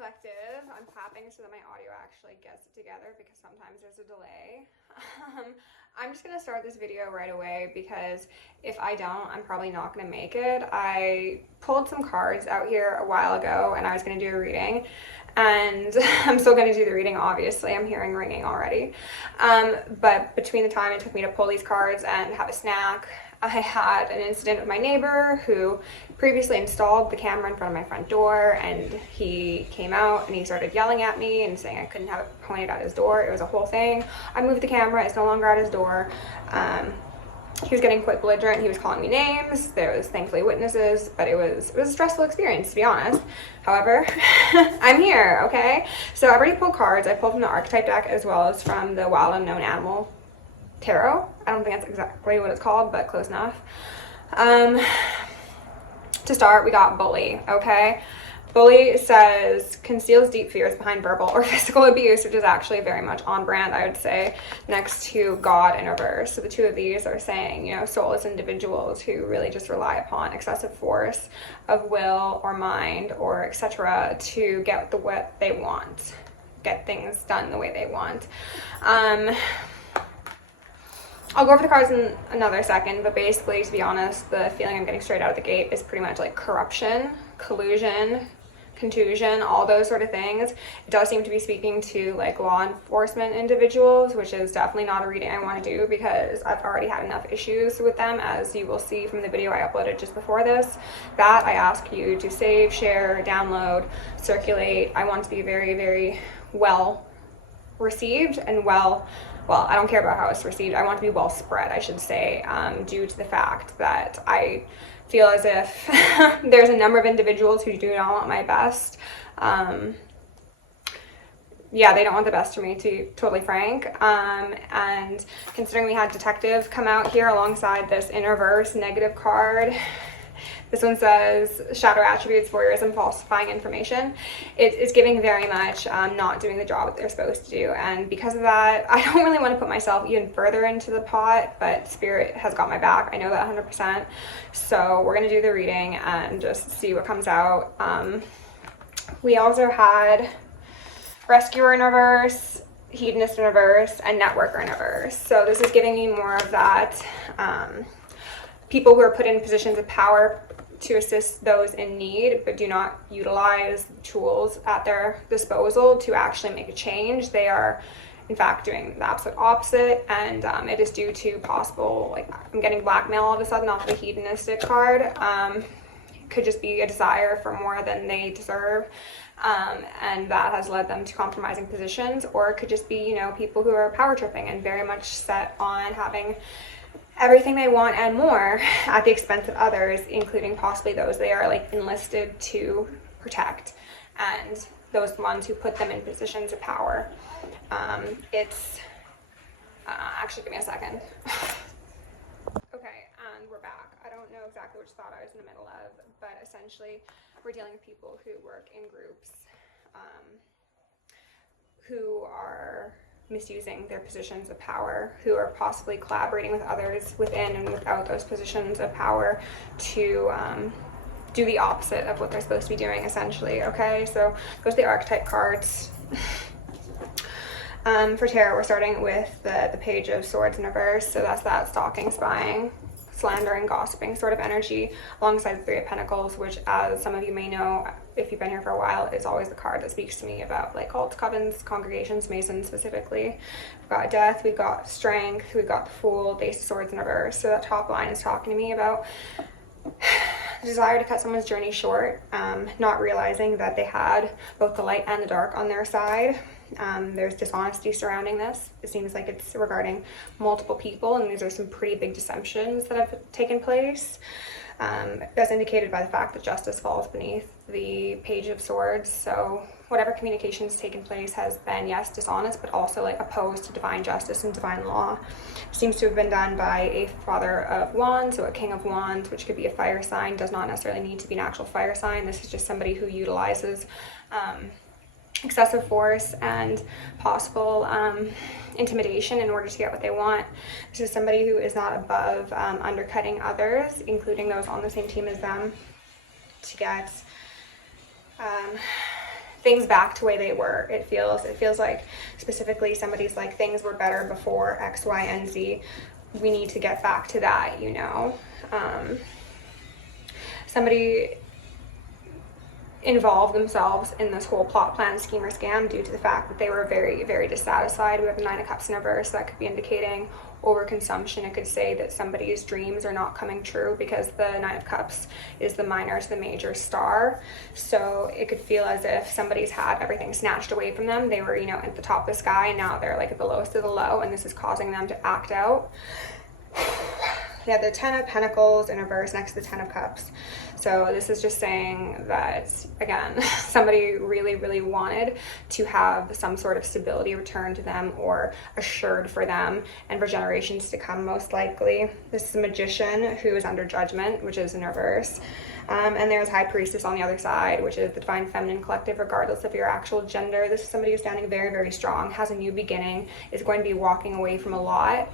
Collective. I'm clapping so that my audio actually gets it together because sometimes there's a delay. I'm just going to start this video right away because if I don't, I'm probably not going to make it. I pulled some cards out here a while ago and I was going to do a reading, and I'm still going to do the reading, obviously. I'm hearing ringing already. But between the time it took me to pull these cards and have a snack, I had an incident with my neighbor who previously installed the camera in front of my front door, and he came out and he started yelling at me and saying I couldn't have it pointed at his door. It was a whole thing. I moved the camera, it's no longer at his door. He was getting quite belligerent. He was calling me names. There was thankfully witnesses, but it was a stressful experience, to be honest. However, I'm here, okay? So I already pulled cards. I pulled from the archetype deck as well as from the Wild Unknown Animal Tarot. I don't think that's exactly what it's called, but close enough. To start, we got bully, okay? Bully says conceals deep fears behind verbal or physical abuse, which is actually very much on brand, I would say, next to God in reverse. So the two of these are saying, you know, soulless individuals who really just rely upon excessive force of will or mind or etc. to get what they want, get things done the way they want. I'll go over the cards in another second, but basically, to be honest, the feeling I'm getting straight out of the gate is pretty much like corruption, collusion, contusion, all those sort of things. It does seem to be speaking to like law enforcement individuals, which is definitely not a reading I want to do because I've already had enough issues with them, as you will see from the video I uploaded just before this. That I ask you to save, share, download, circulate. I want to be very, very well received and well, I don't care about how it's received. I want to be well spread, I should say, due to the fact that I feel as if there's a number of individuals who do not want my best. Yeah, they don't want the best for me, to be totally frank. And considering we had detective come out here alongside this in reverse negative card, this one says shadow attributes, voyeurism, falsifying information. It's giving very much not doing the job that they're supposed to do. And because of that, I don't really want to put myself even further into the pot, but Spirit has got my back. I know that 100%. So we're going to do the reading and just see what comes out. We also had rescuer in reverse, hedonist in reverse, and networker in reverse. So this is giving me more of that people who are put in positions of power to assist those in need, but do not utilize tools at their disposal to actually make a change. They are, in fact, doing the absolute opposite, and it is due to possible, like, I'm getting blackmail all of a sudden off the hedonistic card. It could just be a desire for more than they deserve, and that has led them to compromising positions, or it could just be, you know, people who are power tripping and very much set on having everything they want and more at the expense of others, including possibly those they are like enlisted to protect, and those ones who put them in positions of power. Actually, give me a second. Okay, and we're back. I don't know exactly which thought I was in the middle of, but essentially we're dealing with people who work in groups who are misusing their positions of power, who are possibly collaborating with others within and without those positions of power to do the opposite of what they're supposed to be doing, essentially. Okay, so those are the archetype cards. For tarot, we're starting with the Page of Swords in reverse, so that's that stalking, spying, slandering, gossiping sort of energy, alongside the Three of Pentacles, which, as some of you may know if you've been here for a while, is always the card that speaks to me about like cults, covens, congregations, Masons specifically. We've got death, we've got strength, we've got the Fool, the Ace of Swords in reverse. So that top line is talking to me about the desire to cut someone's journey short, not realizing that they had both the light and the dark on their side. There's dishonesty surrounding this. It seems like it's regarding multiple people, and these are some pretty big deceptions that have taken place. As indicated by the fact that justice falls beneath the Page of Swords. So whatever communication has taken place has been, yes, dishonest, but also like opposed to divine justice and divine law. Seems to have been done by a Father of Wands, so a King of Wands, which could be a fire sign. Does not necessarily need to be an actual fire sign. This is just somebody who utilizes excessive force and possible intimidation in order to get what they want. This is somebody who is not above undercutting others, including those on the same team as them, to get things back to the way they were. It feels like specifically somebody's like, things were better before X, Y, and Z. We need to get back to that, you know. Somebody involved themselves in this whole plot, plan, scheme, or scam due to the fact that they were very, very dissatisfied. We have the Nine of Cups in reverse. That could be indicating overconsumption. It could say that somebody's dreams are not coming true because the Nine of Cups is the minor to the major star. So it could feel as if somebody's had everything snatched away from them. They were, you know, at the top of the sky, and now they're like at the lowest of the low, and this is causing them to act out. Yeah, the Ten of Pentacles in reverse next to the Ten of Cups. So this is just saying that, again, somebody really, really wanted to have some sort of stability returned to them or assured for them and for generations to come, most likely. This is a Magician who is under judgment, which is in reverse. And there's High Priestess on the other side, which is the Divine Feminine Collective, regardless of your actual gender. This is somebody who's standing very, very strong, has a new beginning, is going to be walking away from a lot.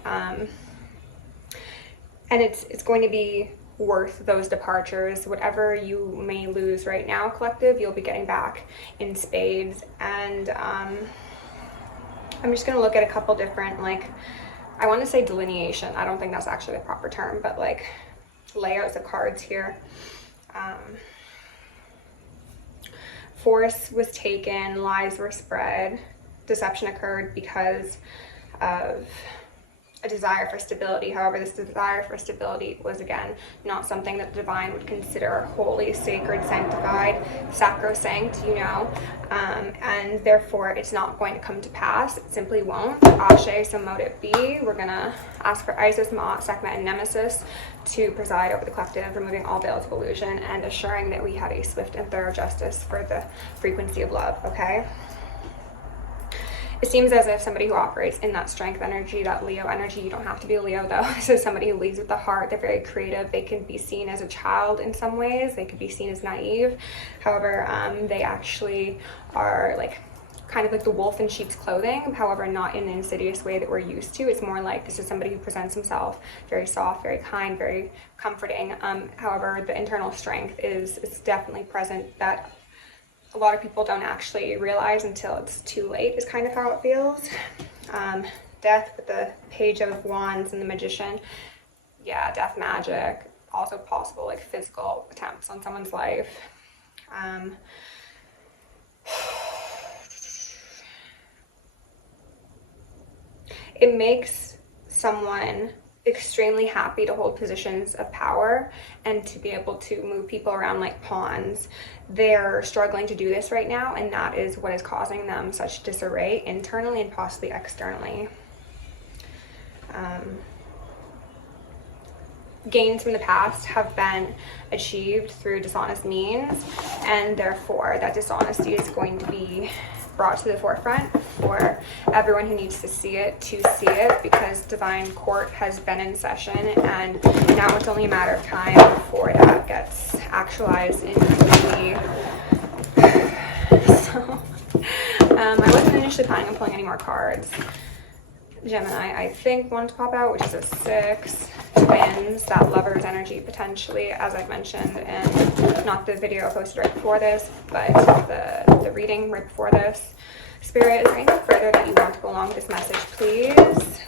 And it's going to be worth those departures. Whatever you may lose right now, collective, you'll be getting back in spades. And I'm just going to look at a couple different, like, I want to say delineation. I don't think that's actually the proper term, but like layouts of cards here. Force was taken, lies were spread, deception occurred because of a desire for stability. However, this desire for stability was, again, not something that the divine would consider holy, sacred, sanctified, sacrosanct, you know, and therefore it's not going to come to pass. It simply won't. Ashe, so mote it be. We're gonna ask for Isis, Ma'at, Sekhmet, and Nemesis to preside over the collective, removing all veils of illusion and assuring that we have a swift and thorough justice for the frequency of love, okay? It seems as if somebody who operates in that strength energy, that Leo energy, you don't have to be a Leo though, this is somebody who leads with the heart. They're very creative. They can be seen as a child in some ways. They could be seen as naive. However, they actually are like kind of like the wolf in sheep's clothing, however, not in an insidious way that we're used to. It's more like this is somebody who presents himself very soft, very kind, very comforting. However, the internal strength is definitely present that a lot of people don't actually realize until it's too late, is kind of how it feels. Death with the Page of Wands and the Magician. Yeah, death magic. Also possible like physical attempts on someone's life. It makes someone extremely happy to hold positions of power and to be able to move people around like pawns. They're struggling to do this right now, and that is what is causing them such disarray internally and possibly externally. Gains from the past have been achieved through dishonest means, and therefore that dishonesty is going to be brought to the forefront for everyone who needs to see it, because divine court has been in session, and now it's only a matter of time before that gets actualized in the so I wasn't initially planning on pulling any more cards. Gemini, I think, wanted to pop out, which is a 6. Twins, that lover's energy potentially, as I've mentioned, and not the video posted right before this, but the reading right before this. Spirit, is there anything further that you want to go along with this message, please?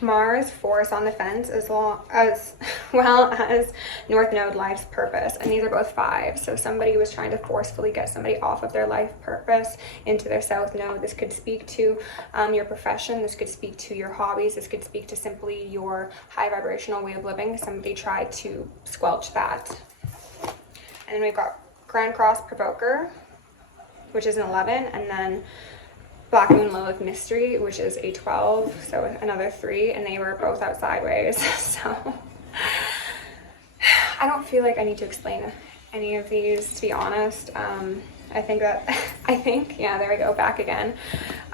Mars, force on the fence, as well as North Node, life's purpose, and these are both 5. So somebody was trying to forcefully get somebody off of their life purpose into their South Node. This could speak to your profession. This could speak to your hobbies. This could speak to simply your high vibrational way of living. Somebody tried to squelch that. And then we've got Grand Cross Provoker, which is an 11, and then Black Moon Lilith Mystery, which is a 12, so another 3, and they were both out sideways. So I don't feel like I need to explain any of these, to be honest. I think, yeah, there we go, back again.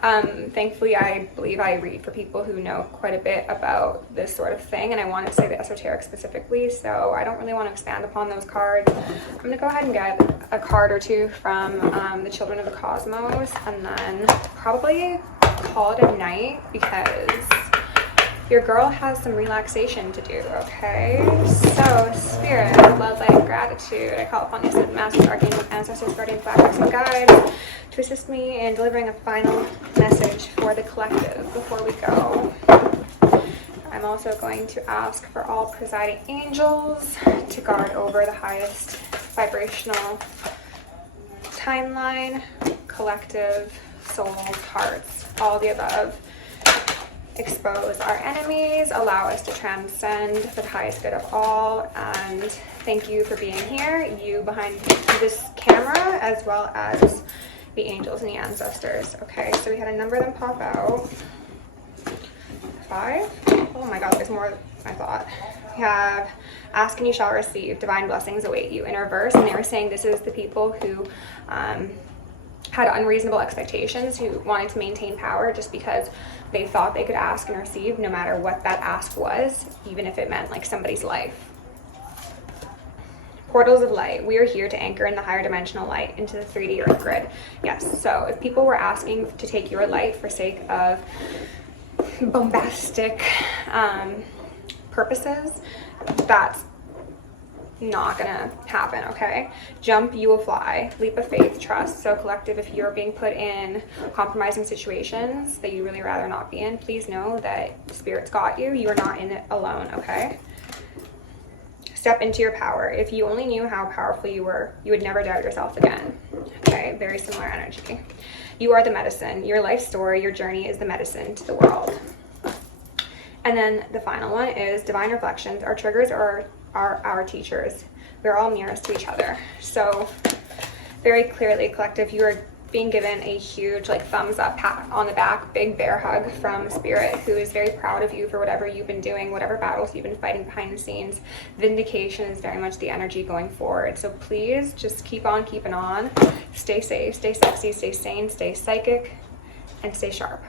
Thankfully, I believe I read for people who know quite a bit about this sort of thing, and I wanted to say the esoteric specifically, so I don't really want to expand upon those cards. I'm going to go ahead and get a card or two from the Children of the Cosmos, and then probably call it a night, because Your girl has some relaxation to do, okay? So, Spirit, love, light, and gratitude. I call upon these Masters, Archangels, Ancestors, Guardians, Black Arts, and Guides to assist me in delivering a final message for the collective before we go. I'm also going to ask for all presiding angels to guard over the highest vibrational timeline, collective, souls, hearts, all the above. Expose our enemies, allow us to transcend for the highest good of all, and thank you for being here, you behind this camera, as well as the angels and the ancestors. Okay, so we had a number of them pop out. 5. Oh my god, there's more than I thought. We have ask and you shall receive, divine blessings await you in reverse, and they were saying this is the people who had unreasonable expectations, who wanted to maintain power just because they thought they could ask and receive no matter what that ask was, even if it meant like somebody's life. Portals of light. We are here to anchor in the higher dimensional light into the 3D earth grid. Yes, so if people were asking to take your light for sake of bombastic purposes, that's not gonna happen, okay? Jump, you will fly. Leap of faith, trust. So collective, if you're being put in compromising situations that you really rather not be in, please know that Spirit's got you. You are not in it alone, okay? Step into your power. If you only knew how powerful you were, you would never doubt yourself again. Okay, very similar energy. You are the medicine. Your life story, your journey is the medicine to the world. And then the final one is divine reflections. Our triggers are our teachers. We're all mirrors to each other. So very clearly, collective, you are being given a huge like thumbs up, pat on the back, big bear hug from Spirit, who is very proud of you for whatever you've been doing, whatever battles you've been fighting behind the scenes. Vindication is very much the energy going forward. So please just keep on keeping on. Stay safe, stay sexy, stay sane, stay psychic, and stay sharp.